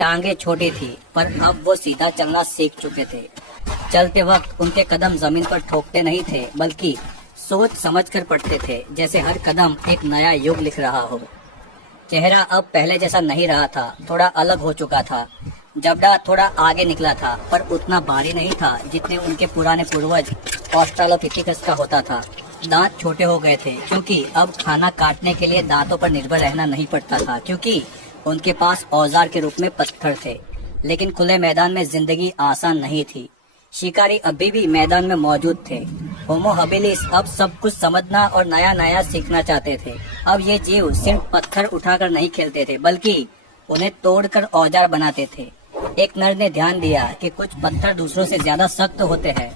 टांगे छोटी थी पर अब वो सीधा चलना सीख चुके थे। चलते वक्त उनके कदम जमीन पर ठोकते नहीं थे बल्कि सोच समझकर पड़ते थे, जैसे हर कदम एक नया युग लिख रहा हो। चेहरा अब पहले जैसा नहीं रहा था, थोड़ा अलग हो चुका था। जबड़ा थोड़ा आगे निकला था पर उतना भारी नहीं था जितने उनके पुराने पूर्वज ऑस्ट्रालोपिथेकस का होता था। दांत छोटे हो गए थे क्योंकि अब खाना काटने के लिए दांतों पर निर्भर रहना नहीं पड़ता था, क्योंकि उनके पास औजार के रूप में पत्थर थे। लेकिन खुले मैदान में जिंदगी आसान नहीं थी। शिकारी अभी भी मैदान में मौजूद थे। होमो हबिलिस अब सब कुछ समझना और नया नया सीखना चाहते थे। अब ये जीव सिर्फ पत्थर उठाकर नहीं खेलते थे बल्कि उन्हें तोड़कर औजार बनाते थे। एक नर ने ध्यान दिया कि कुछ पत्थर दूसरों से ज्यादा सख्त होते हैं।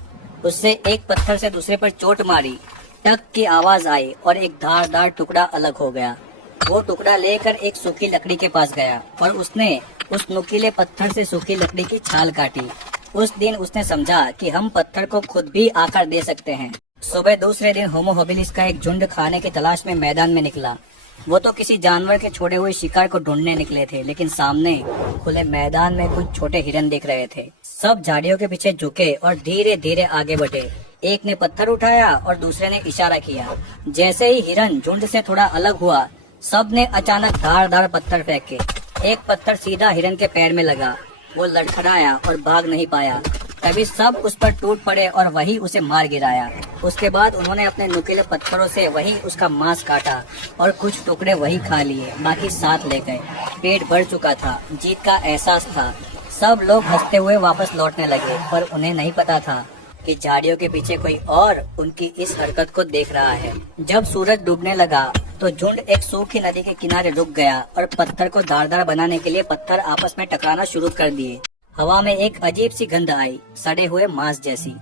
उससे एक पत्थर से दूसरे पर चोट मारी, टक की आवाज आई और एक धारदार टुकड़ा अलग हो गया। वो टुकड़ा लेकर एक सूखी लकड़ी के पास गया और उसने उस नुकीले पत्थर से सूखी लकड़ी की छाल काटी। उस दिन उसने समझा कि हम पत्थर को खुद भी आकार दे सकते हैं। सुबह दूसरे दिन होमो हबिलिस का एक झुंड खाने की तलाश में मैदान में निकला। वो तो किसी जानवर के छोड़े हुए शिकार को ढूंढने निकले थे, लेकिन सामने खुले मैदान में कुछ छोटे हिरन दिख रहे थे। सब झाड़ियों के पीछे झुके और धीरे धीरे आगे बढ़े। एक ने पत्थर उठाया और दूसरे ने इशारा किया। जैसे ही हिरन झुंड से थोड़ा अलग हुआ, सब ने अचानक धारदार पत्थर फेंके। एक पत्थर सीधा हिरन के पैर में लगा। वो लड़खड़ाया और भाग नहीं पाया। तभी सब उस पर टूट पड़े और वही उसे मार गिराया। उसके बाद उन्होंने अपने नुकीले पत्थरों से वही उसका मांस काटा और कुछ टुकड़े वही खा लिए, बाकी साथ ले गए। पेट भर चुका था, जीत का एहसास था। सब लोग हंसते हुए वापस लौटने लगे, पर उन्हें नहीं पता था कि झाड़ियों के पीछे कोई और उनकी इस हरकत को देख रहा है। जब सूरज डूबने लगा तो झुंड एक सूखी नदी के किनारे रुक गया और पत्थर को धारदार बनाने के लिए पत्थर आपस में टकराना शुरू कर दिए। हवा में एक अजीब सी गंध आई, सड़े हुए मांस जैसी।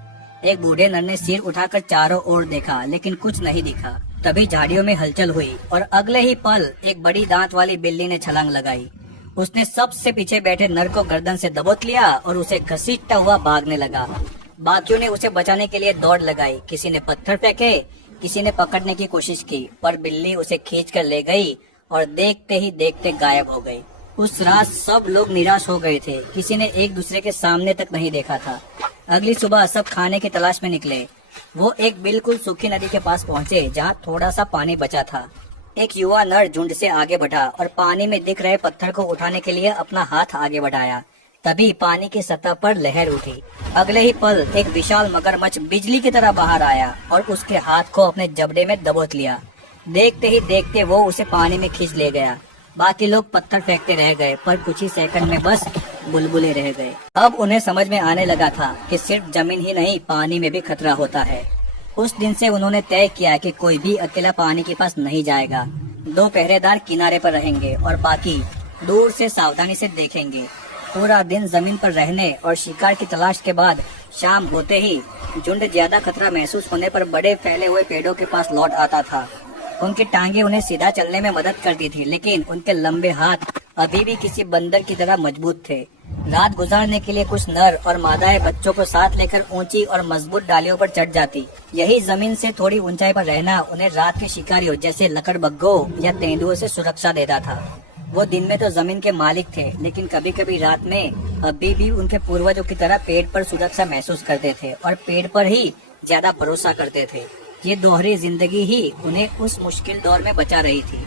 एक बूढ़े नर ने सिर उठाकर चारों ओर देखा, लेकिन कुछ नहीं दिखा। तभी झाड़ियों में हलचल हुई और अगले ही पल एक बड़ी दांत वाली बिल्ली ने छलांग लगाई। उसने सबसे पीछे बैठे नर को गर्दन से दबोच लिया और उसे घसीटता हुआ भागने लगा। बाकियों ने उसे बचाने के लिए दौड़ लगाई। किसी ने पत्थर फेंके, किसी ने पकड़ने की कोशिश की, पर बिल्ली उसे खींच कर ले गई और देखते ही देखते गायब हो गई। उस रात सब लोग निराश हो गए थे। किसी ने एक दूसरे के सामने तक नहीं देखा था। अगली सुबह सब खाने की तलाश में निकले। वो एक बिल्कुल सूखी नदी के पास पहुँचे जहाँ थोड़ा सा पानी बचा था। एक युवा नर झुंड से आगे बढ़ा और पानी में दिख रहे पत्थर को उठाने के लिए अपना हाथ आगे बढ़ाया। तभी पानी की सतह पर लहर उठी। अगले ही पल एक विशाल मगरमच्छ बिजली की तरह बाहर आया और उसके हाथ को अपने जबड़े में दबोच लिया। देखते ही देखते वो उसे पानी में खींच ले गया। बाकी लोग पत्थर फेंकते रह गए, पर कुछ ही सेकंड में बस बुलबुले रह गए। अब उन्हें समझ में आने लगा था कि सिर्फ जमीन ही नहीं, पानी में भी खतरा होता है। उस दिन से उन्होंने तय किया कि कोई भी अकेला पानी के पास नहीं जाएगा। 2 पहरेदार किनारे पर रहेंगे और बाकी दूर से सावधानी से देखेंगे। पूरा दिन जमीन पर रहने और शिकार की तलाश के बाद शाम होते ही झुंड ज्यादा खतरा महसूस होने पर बड़े फैले हुए पेड़ों के पास लौट आता था। उनकी टांगे उन्हें सीधा चलने में मदद करती थी, लेकिन उनके लंबे हाथ अभी भी किसी बंदर की तरह मजबूत थे। रात गुजारने के लिए कुछ नर और मादाएं बच्चों को साथ लेकर ऊंची और मजबूत डालियों पर चढ़ जाती। यही जमीन से थोड़ी ऊंचाई पर रहना उन्हें रात के शिकारियों जैसे लकड़बग्घों या तेंदुओं से सुरक्षा देता था। वो दिन में तो जमीन के मालिक थे, लेकिन कभी कभी रात में अभी भी उनके पूर्वजों की तरह पेड़ पर सुरक्षा महसूस करते थे और पेड़ पर ही ज्यादा भरोसा करते थे। ये दोहरी जिंदगी ही उन्हें उस मुश्किल दौर में बचा रही थी।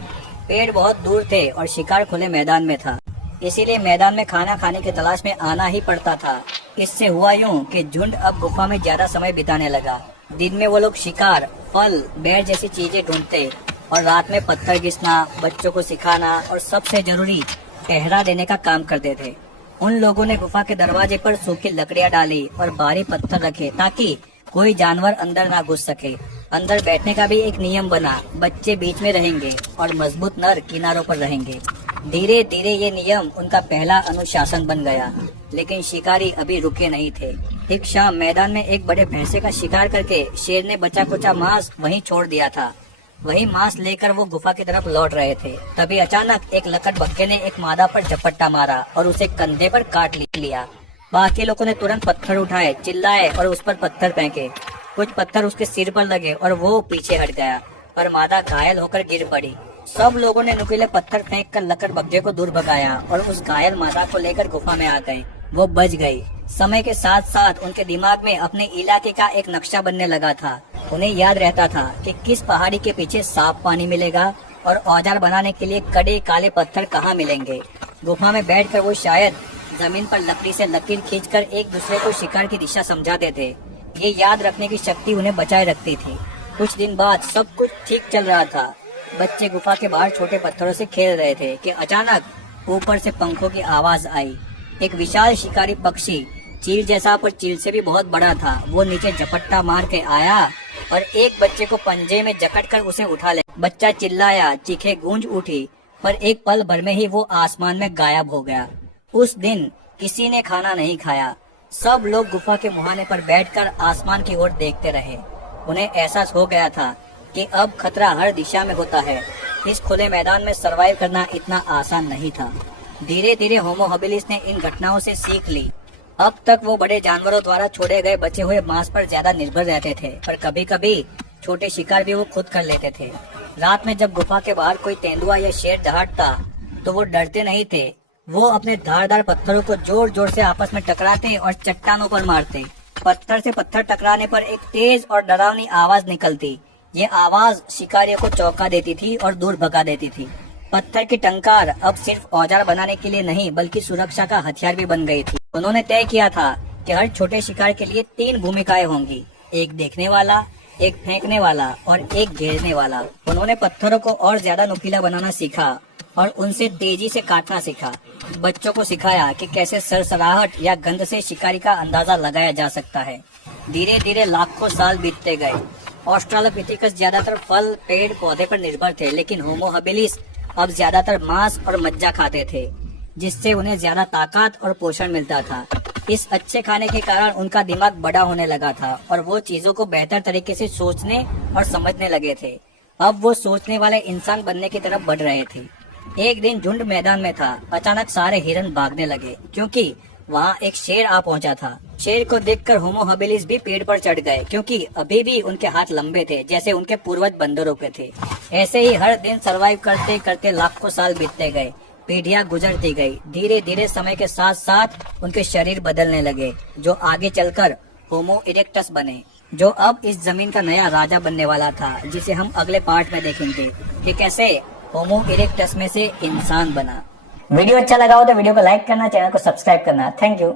पेड़ बहुत दूर थे और शिकार खुले मैदान में था, इसीलिए मैदान में खाना खाने की तलाश में आना ही पड़ता था। इससे हुआ यूं कि झुंड अब गुफा में ज्यादा समय बिताने लगा। दिन में वो लोग शिकार, फल, बेर जैसी चीजें ढूंढते और रात में पत्थर घिसना, बच्चों को सिखाना और सबसे जरूरी पहरा देने का काम करते थे। उन लोगों ने गुफा के दरवाजे पर सूखी लकड़ियां डाली और भारी पत्थर रखे ताकि कोई जानवर अंदर ना घुस सके। अंदर बैठने का भी एक नियम बना, बच्चे बीच में रहेंगे और मजबूत नर किनारों पर रहेंगे। धीरे धीरे ये नियम उनका पहला अनुशासन बन गया, लेकिन शिकारी अभी रुके नहीं थे। एक शाम मैदान में एक बड़े भैंसे का शिकार करके शेर ने बचा कुचा मांस वहीं छोड़ दिया था। वही मांस लेकर वो गुफा की तरफ लौट रहे थे। तभी अचानक एक लकड़बग्घे ने एक मादा पर झपट्टा मारा और उसे कंधे पर काट लिया। बाकी लोगों ने तुरंत पत्थर उठाए, चिल्लाए और उस पर पत्थर फेंके। कुछ पत्थर उसके सिर पर लगे और वो पीछे हट गया, पर मादा घायल होकर गिर पड़ी। सब लोगों ने नुकीले पत्थर फेंक कर लकड़ बग्घे को दूर भगाया और उस घायल मादा को लेकर गुफा में आ गए। वो बच गई। समय के साथ साथ उनके दिमाग में अपने इलाके का एक नक्शा बनने लगा था। उन्हें याद रहता था कि किस पहाड़ी के पीछे साफ पानी मिलेगा और औजार बनाने के लिए कड़े काले पत्थर कहाँ मिलेंगे। गुफा में बैठकर वो शायद जमीन पर लकड़ी से लकीर खींचकर एक दूसरे को शिकार की दिशा समझाते थे। ये याद रखने की शक्ति उन्हें बचाए रखती थी। कुछ दिन बाद सब कुछ ठीक चल रहा था। बच्चे गुफा के बाहर छोटे पत्थरों से खेल रहे थे कि अचानक ऊपर से पंखों की आवाज आई। एक विशाल शिकारी पक्षी, चील जैसा पर चील से भी बहुत बड़ा था, वो नीचे झपट्टा मार के आया और एक बच्चे को पंजे में जकड़कर उसे उठा ले। बच्चा चिल्लाया, चीखें गूंज उठी, पर एक पल भर में ही वो आसमान में गायब हो गया। उस दिन किसी ने खाना नहीं खाया। सब लोग गुफा के मुहाने पर बैठकर आसमान की ओर देखते रहे। उन्हें एहसास हो गया था कि अब खतरा हर दिशा में होता है। इस खुले मैदान में सरवाइव करना इतना आसान नहीं था। धीरे धीरे होमो हबिलिस ने इन घटनाओं से सीख ली। अब तक वो बड़े जानवरों द्वारा छोड़े गए बचे हुए मांस पर ज्यादा निर्भर रहते थे, पर कभी कभी छोटे शिकार भी वो खुद कर लेते थे। रात में जब गुफा के बाहर कोई तेंदुआ या शेर दहाड़ता तो वो डरते नहीं थे। वो अपने धारदार पत्थरों को जोर जोर से आपस में टकराते और चट्टानों पर मारते। पत्थर से पत्थर टकराने पर एक तेज और डरावनी आवाज निकलती। ये आवाज शिकारियों को चौंका देती थी और दूर भगा देती थी। पत्थर की टंकार अब सिर्फ औजार बनाने के लिए नहीं बल्कि सुरक्षा का हथियार भी बन गई थी। उन्होंने तय किया था कि हर छोटे शिकार के लिए 3 भूमिकाएं होंगी, एक देखने वाला, एक फेंकने वाला और एक घेरने वाला। उन्होंने पत्थरों को और ज्यादा नुकीला बनाना सीखा और उनसे तेजी से काटना सीखा। बच्चों को सिखाया कि कैसे सरसराहट या गंध से शिकारी का अंदाजा लगाया जा सकता है। धीरे धीरे लाखों साल बीतते गए। ऑस्ट्रालोपिथेकस ज्यादातर फल, पेड़, पौधे पर निर्भर थे, लेकिन होमो हबिलिस अब ज्यादातर मांस और मज्जा खाते थे, जिससे उन्हें ज्यादा ताकत और पोषण मिलता था। इस अच्छे खाने के कारण उनका दिमाग बड़ा होने लगा था और वो चीजों को बेहतर तरीके से सोचने और समझने लगे थे। अब वो सोचने वाले इंसान बनने की तरफ बढ़ रहे थे। एक दिन झुंड मैदान में था। अचानक सारे हिरन भागने लगे क्योंकि वहाँ एक शेर आ पहुंचा था। शेर को देखकर होमो हबिलिस भी पेड़ पर चढ़ गए, क्योंकि अभी भी उनके हाथ लंबे थे जैसे उनके पूर्वज बंदरों के थे। ऐसे ही हर दिन सरवाइव करते करते लाखों साल बीतते गए। पीढ़ियां गुजरती गई। धीरे धीरे समय के साथ साथ उनके शरीर बदलने लगे, जो आगे चलकर होमो इरेक्टस बने, जो अब इस जमीन का नया राजा बनने वाला था, जिसे हम अगले पार्ट में देखेंगे कि कैसे होमो इरेक्टस में से इंसान बना। वीडियो अच्छा लगा हो तो वीडियो को लाइक करना, चैनल को सब्सक्राइब करना। Thank you.